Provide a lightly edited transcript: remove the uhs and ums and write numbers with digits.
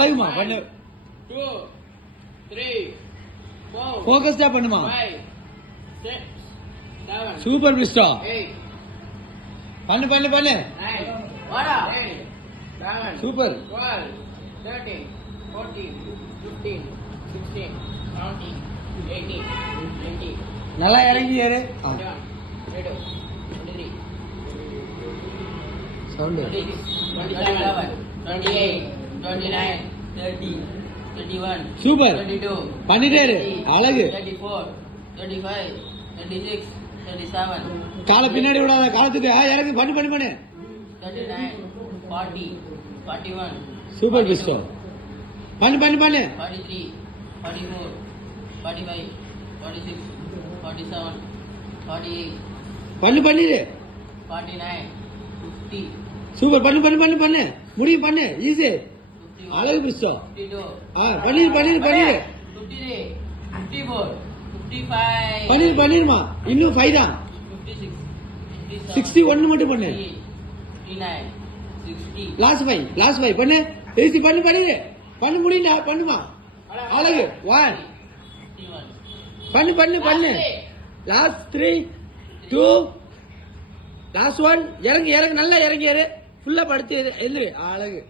அழகுமா பண்ணு. 2 3 4 ஃபோக்கஸ்டா பண்ணுமா. 5 6 7 சூப்பர் பிஸ்டா. 8 பண்ணு பண்ணு பண்ணு. 9 வாடா 8 7 சூப்பர். 12 13 14 15 16 17 18 19 நல்லா இறங்கி ஏறு. 21 22 23 சவுண்ட் 27 28 29 30 31 சூப்பர். 32 பண்ணிட்டே இரு. அழகு. 34 35 36 37 காலை பின்னாடி விடாத. காலத்துக்கு இறங்கு. பண்ணு பண்ணு பண்ணு. 39 40 41 சூப்பர் பிஸ்டா. பண்ணு பண்ணு பண்ணு. 43 44 45 46 47 48 பண்ணு பண்ணிடு. 49 50 சூப்பர். பண்ணு பண்ணு பண்ணு பண்ணு. முடியும் பண்ணு. ஈஸி. 51 அழகு பிஸ்டா. 52 பண்ணிரு பண்ணிரு பண்ணிரு 53 54 55 பண்ணிரு பண்ணிருமா. இன்னும் 5 தான். 56 57 61 மட்டும் பண்ணு. 59 60 லாஸ்ட் 5 பண்ணு. ஈஸி பண்ணு பண்ணிரு. பண்ணு முடியும்டா. பண்ணுமா. அழகு. 1 51 பண்ணு பண்ணு பண்ணு. லாஸ்ட் 3 2 லாஸ்ட் 1 இறங்கு இறங்கு. நல்லா இறங்கி ஏறு. ஃபுல்லா படுத்து எழுது. அழகு.